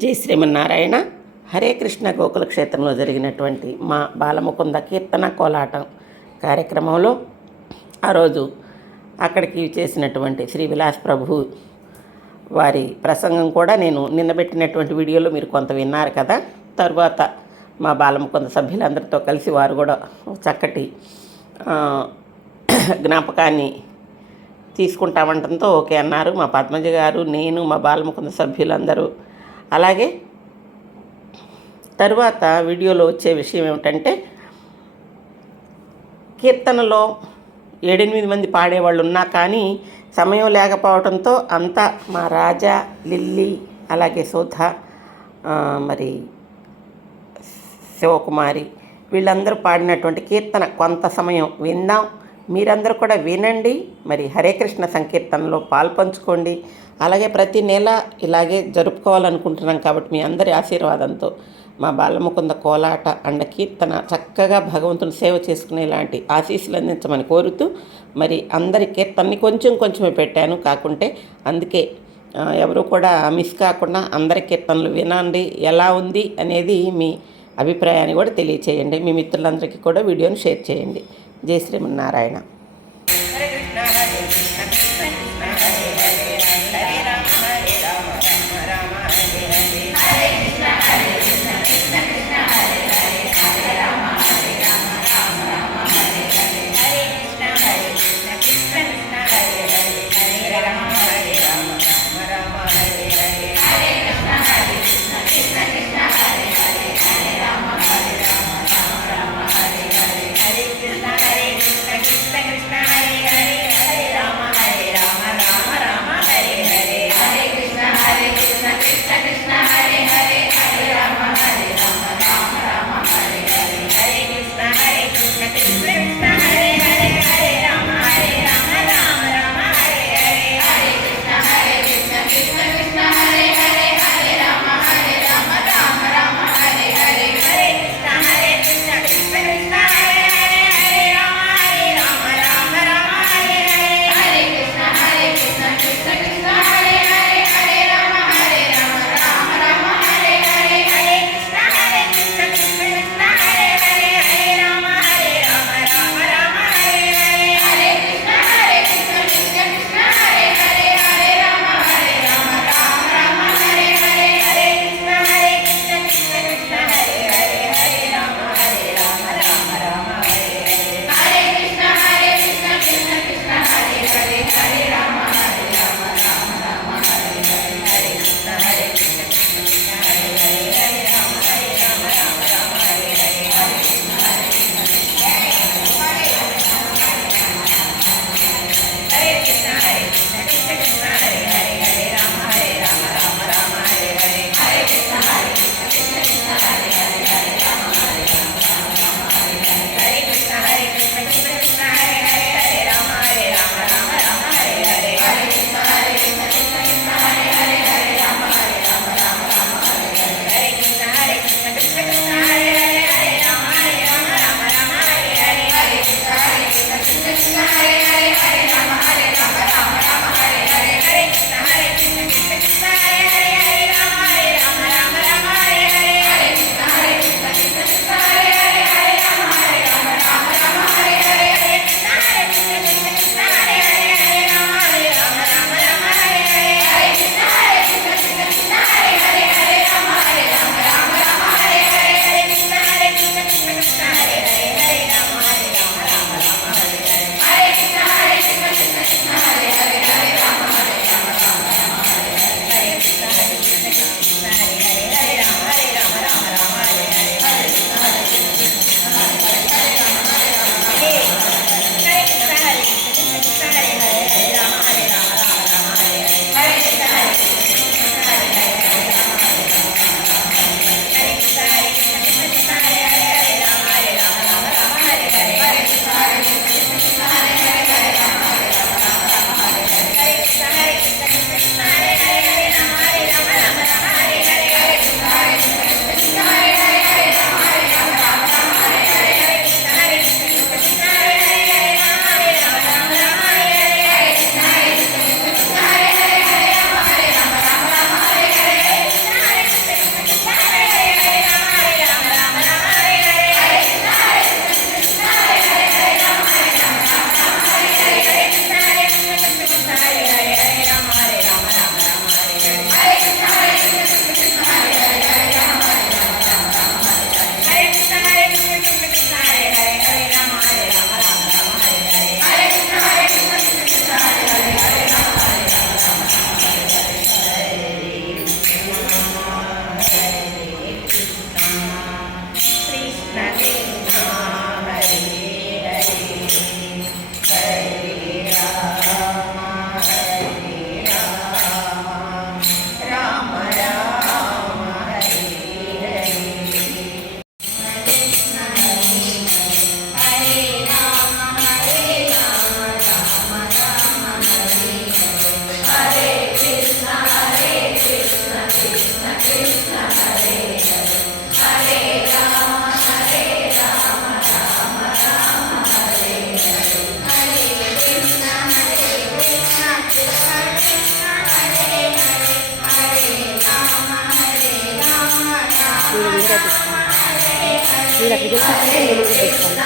జై శ్రీమన్నారాయణ. హరే కృష్ణ గోకుల క్షేత్రంలో జరిగినటువంటి మా బాలముకుంద కీర్తన కోలాటం కార్యక్రమంలో ఆ రోజు అక్కడికి చేసినటువంటి శ్రీ విలాస్ ప్రభు వారి ప్రసంగం కూడా నేను నిన్నబెట్టినటువంటి వీడియోలో మీరు కొంత విన్నారు కదా. తర్వాత మా బాలముకుంద సభ్యులందరితో కలిసి వారు కూడా చక్కటి జ్ఞాపకాన్ని తీసుకుంటామంటంతో ఓకే అన్నారు. మా పద్మజ గారు, నేను, మా బాలముకుంద సభ్యులందరూ. అలాగే తరువాత వీడియోలో వచ్చే విషయం ఏమిటంటే, కీర్తనలో 7-8 మంది పాడేవాళ్ళు ఉన్నా కానీ సమయం లేకపోవడంతో అంతా మా రాజా, లిల్లీ, అలాగే సుధ, మరి శివకుమారి వీళ్ళందరూ పాడినటువంటి కీర్తన కొంత సమయం విందాం. మీరందరూ కూడా వినండి. మరి హరే కృష్ణ సంకీర్తనలో పాల్పంచుకోండి. అలాగే ప్రతి నెల ఇలాగే జరుపుకోవాలనుకుంటున్నాం కాబట్టి మీ అందరి ఆశీర్వాదంతో మా బాలముకుంద కోలాట అండ్ కీర్తన చక్కగా భగవంతుని సేవ చేసుకునేలాంటి ఆశీస్సులు అందించమని కోరుతూ, మరి అందరి కీర్తనని కొంచెమే పెట్టాను. కాకుంటే అందుకే ఎవరు కూడా మిస్ కాకుండా అందరి కీర్తనలు వినండి. ఎలా ఉంది అనేది మీ అభిప్రాయాన్ని కూడా తెలియచేయండి. మీ మిత్రులందరికీ కూడా వీడియోని షేర్ చేయండి. జై శ్రీమన్నారాయణ. హరే కృష్ణ హరే కృష్ణ కృష్ణ కృష్ణ హరే హరే హరే రామ హరే రామ రామ రామ హరే హరే హరే కృష్ణ హరే కృష్ణ కృష్ణ కృష్ణ హరే హరే హరే రామ హరే రామ రామ రామ హరే హరే హరే కృష్ణ హరే కృష్ణ కృష్ణ కృష్ణ హరే హరే హరే రామ హరే రామ రామ రామ హరే హరే హరే కృష్ణ హరే కృష్ణ కృష్ణ కృష్ణ హరే హరే హరే రామ హరే రామ రామ రామ హరే హరే హరే కృష్ణ హరే కృష్ణ కృష్ణ కృష్ణ మీరు వీడియో తీసుకోండి. మీరు అక్కడికి వెళ్ళినట్టే నేను కూడా తీసుకోండి.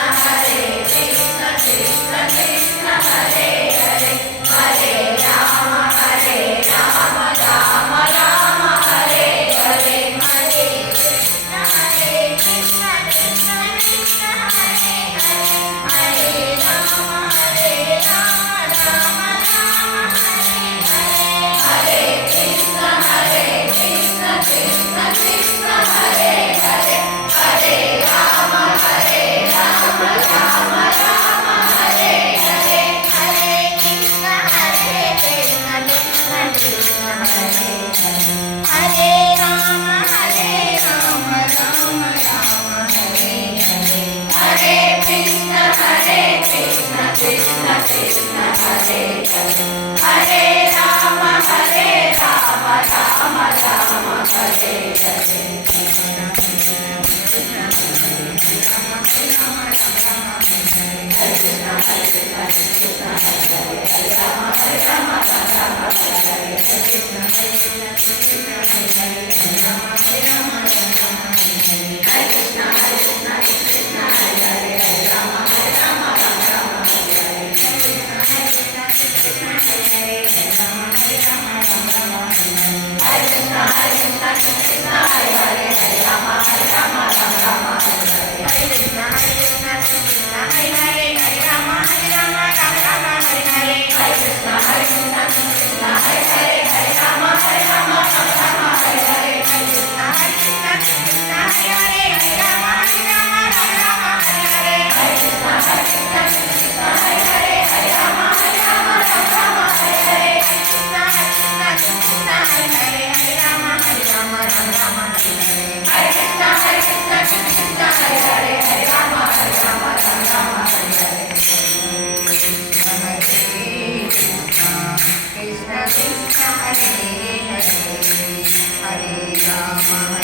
Hare Rama